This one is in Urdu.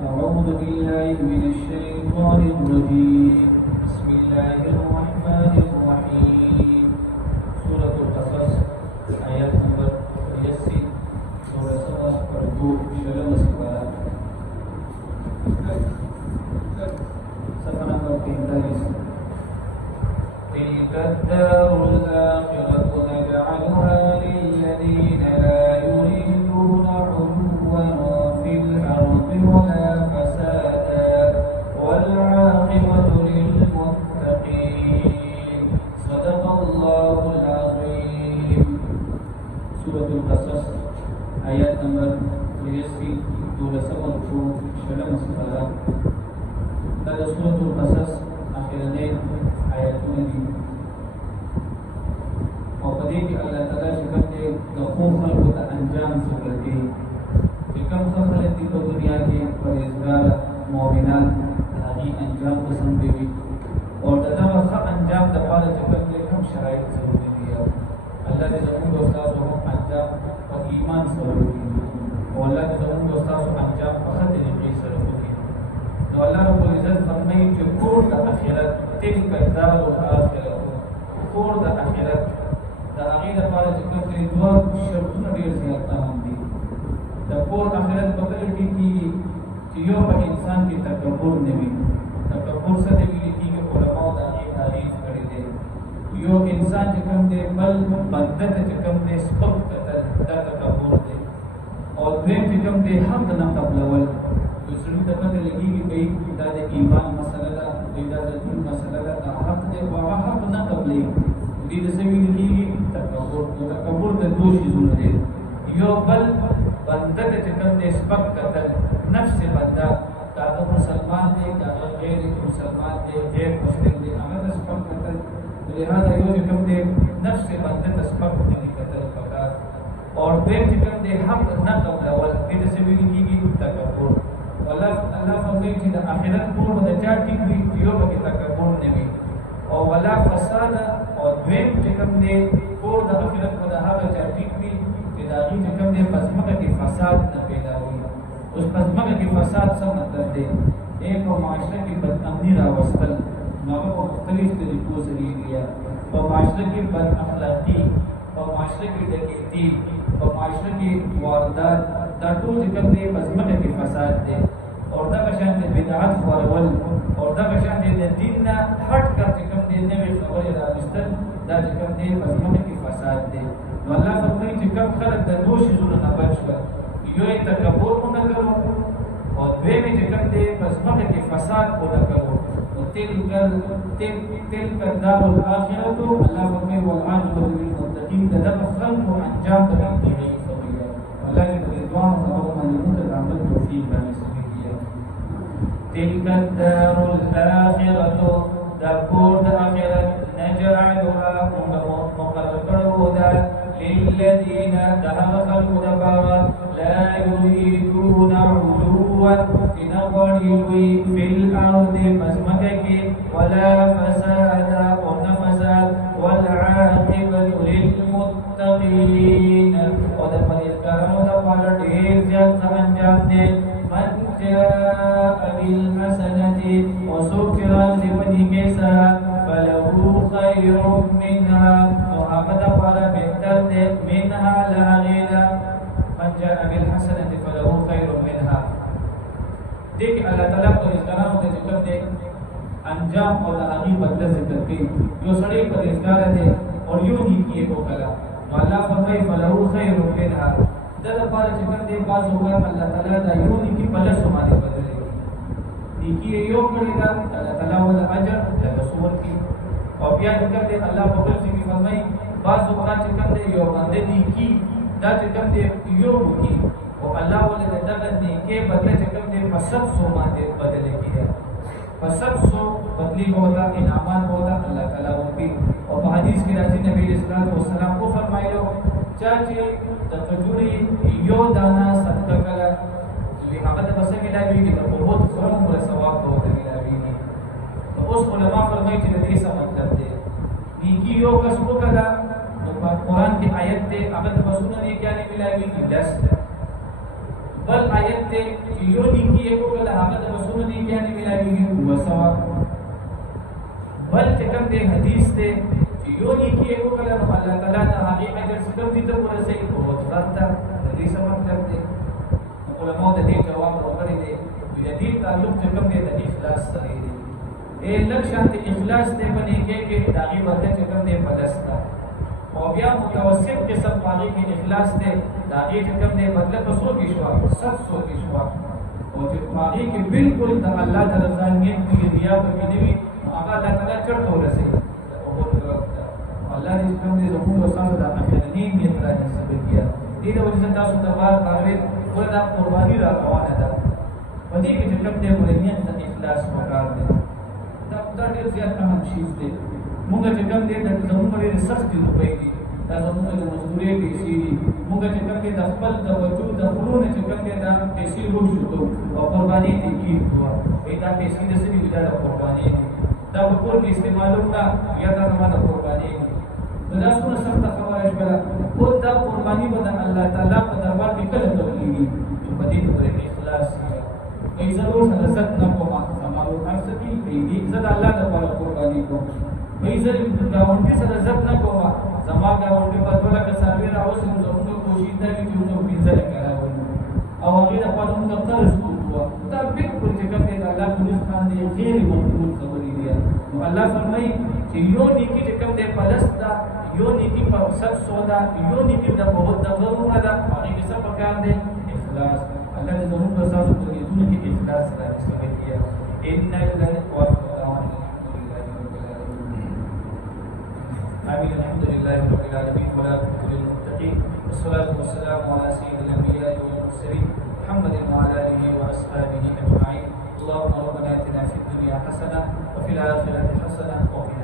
أعوذ بالله من الشيطان الرجيم بسم الله الرحمن الرحيم سورة القصص آيات نمبر 83 سورة سورة پردو شلم سپارہ صفحہ نمبر 43 تلك الدار الآخرة نجعلها للذين لا يريدون علوا في الأرض ولا فسادا والعاقبة للمتقين صدق الله العظيم سورة القصص آيات نمبر 83 شلم سپارہ دا سورة القصص آخرین آیاتونه دي او په دې کې الله تعالی چې کوم دې د خو خلکو ته انجام ذکر کوي چې کوم خلک دې په دنیا کې پرهیزګار مؤمنان هغه انجام پسند کوي او دا ښه انجام د پاره چې کوم دې کوم شرایط ضروري دي الله دې زموږ استادو انجام په ایمان سره وکړي او الله دې زموږ استادو انجام په خاطر دې سره وکړي نو الله رب العزت فرمایي چې کور د آخرت تلك الدار الآخرة کور د آخرت د هغې لپاره چې کوم دې دوه شرطونه ډېر زیات اهم دي د کور آخرت په کله کې کېږي چې یو په انسان کې تکبر نه وي تکبر څه ته ویل کېږي علماو د هغې تعریف کړی دی یو انسان چې کوم دی بل بنده ته چې کوم دی سپک کتل دا تکبر دی او دویم چې کوم دی حق نه قبلول یو سړي ته پته لګېږي بهی دا د ایمان مسله ده دا د دین مسله ده دا حق دی او هغه حق نه قبلوي دې د څه ویل کېږي تکبر تکبر د دوه شیزونه دی یو بل بنده ته چې کوم دی سپک کتل نفس بنده که هغه مسلمان دی که هغه غیر مسلمان دی غیر مشرک دی هغه ته سپک کتل لہذا یو چې کوم دی نفس بنده ته سپک نه دي کتل پکار اور دویم چې کوم دی حق نه قبلول دې د څه ویل کېږي تکبر الله فرمایي چې د آخرت کور د چا ټیک وي چې یو پکې تکبر نه وي او ولا فساد او دویم چې کوم دی کور د آخرت په د هغه چا ټیک وي چې د هغې چې کوم دی په ځمکه کې فساد نه پیدا وي اوس په ځمکه کې فساد څه مطلب دی په معاشره کې بدامني راوستل نو هغه په مختلف طریقو سره کېږي په معاشره کې بد اخلاقي په معاشره کې ډکیتي په معاشره کې واردات دا ټول چې کوم دی په ځمکه کې فساد دی اور دا بشان دې بدعت خورول اور دا بشان دې دین نه هټ کر چې کوم دې نوې خبرې راوستل دا چې کوم دې په ځمکه کې فساد دی نو الله فرمایي چې کوم خلک د دوه شیزونو نه بچ شول یو یې تکبر نه کړو او دویم چې کوم دې په ځمکه کې فساد نه کړو نو تلک الدار الآخرة الله فرمایي والعاقبة للمتقين دا د خلکو انجام د متقین الله دې رضوان او باندې عمل توفیق راکړي تلك الدار الآخرة دكور الآخرة نجعلها مقرقرودا للذين دهب خلق دبارا لا يريدون علوا تنقلوا في الأرض مسمكك ولا فسادا ونفساد والعاقبة للمتقين ودفن الكرم دبارا دير زيادة أنجام من جاء بالحسنة وسكرا لبني كيسا فله خير منها وعبد فلا بهتر منها لا غير من جاء بالحسنة فله خير منها دیکھ اللہ تعالیٰ پر ازداران ہوتے ذکر دے انجام اور لہاغی بدل ذکر کی جو سڑے پر ازدار دے اور یوں ہی کیے کو کلا واللہ فرمائی فلہو خیر منها دا پاره چې کوم دی باز وګړه الله تعالی دا یو نیکی په لاسو باندې بدلې نیکی یو کړی دا الله تعالی ول اجر د رسول کی او بیا کوم دی الله په خپل کې فرمایي باز وګړه چې کوم دی یو باندې نیکی دا چې کوم دی یو کی او الله ول دغه نیکی بدلې چې کوم دی په سب سو باندې بدلې کیږي په سب سو بدلی ہوتا انعامات ہوتا الله تعالی وکي او په حدیث کې راځي نبی اسلام او سلام کو فرمایلو چاچی د کجوري یو دانا صدقه کړه چې هغه د بسه ملاويږي د بہت څومره مر ثواب به ملاويږي نو اوس علما فرمایي چې د دې څه مطلب دی نیکی یو کس وکړه نو په قران کې آیت ته هغه د بسونه نه کېږي ملاويږي 10 بل آیت ته یو نیکی یو کله هغه د رسول نیکیانې ملاویږي وسوا بل چې کوم دی حدیث ته یو نیکی یو کله نو الله تعالی د هغه اجر څخه دې ته ورسېږي او ورته دې څه مطلب دی علماء د دې جواب ورکړي دي د دې تعلق چې کوم دی د اخلاص سره دی لکشان ته اخلاص ته باندې کې داغي بدل چې کوم دی بدلستا او بیا متوسط قسم باندې کې اخلاص ته داغي چې کوم دی مطلب په 100 کې شو 700 کې شو او چې باندې کې بالکل د الله تعالی ځانګړي کې ریا په کې دی هغه الله تعالی چرته ورسي او الله دې کوم دی زموږ وسانه د اخرنی نیت را نصیب کړي دې د وجه تاسو د بار باندې ورته قرباني را روانه ده په دې کې چې کوم دی ولنیت د اخلاص وکړ دی دا ډېر زیات اهم شی دی موږ چې کوم دی د زموږ لپاره سخت روپۍ دي دا زموږ د مزدورۍ پیسې دي موږ چې کوم دی د خپل د وجود د خلونو چې کوم دی دا پیسې وښودو او قرباني دي کیږي دا پیسې د سړي د قرباني دي دا په کور کې استعمالو کا یا دا زموږ د قرباني دا څونه سخت خبره شوه او دا قرباني به د الله تعالی په دربار کې کله تولیږي چې په دې پورې اخلاص وي ضرور سره ست نه کومه سمارو تاسو کې دې عزت الله د پر قرباني کو وي ضرور گاونډي سره عزت نه کومه زما گاونډي په ټوله کې سروي راوځي نو موږ کوشش دا کوي چې موږ پینځه کراو او هغه د خپل موږ قرض کوو دا بالکل چې کوم دی الله په رزق باندې غیر مقبول خبرې دي نو الله فرمایي چې یو نیکی چې کوم دی پلستا یو نیکی په 700 دا یو نیکی د په د ضرور ده هغه څه پکار دی اخلاص الله دې زموږ په تاسو په دې دونه کې اخلاص راوستي کیږي ان الذين آمين الحمد لله رب العالمين والعاقبة للمتقين والصلاة والسلام على سيد الأنبياء والمرسلين محمد وعلى آله وأصحابه أجمعين اللهم ربنا آتنا في الدنيا حسنة وفي الآخرة حسنة وقنا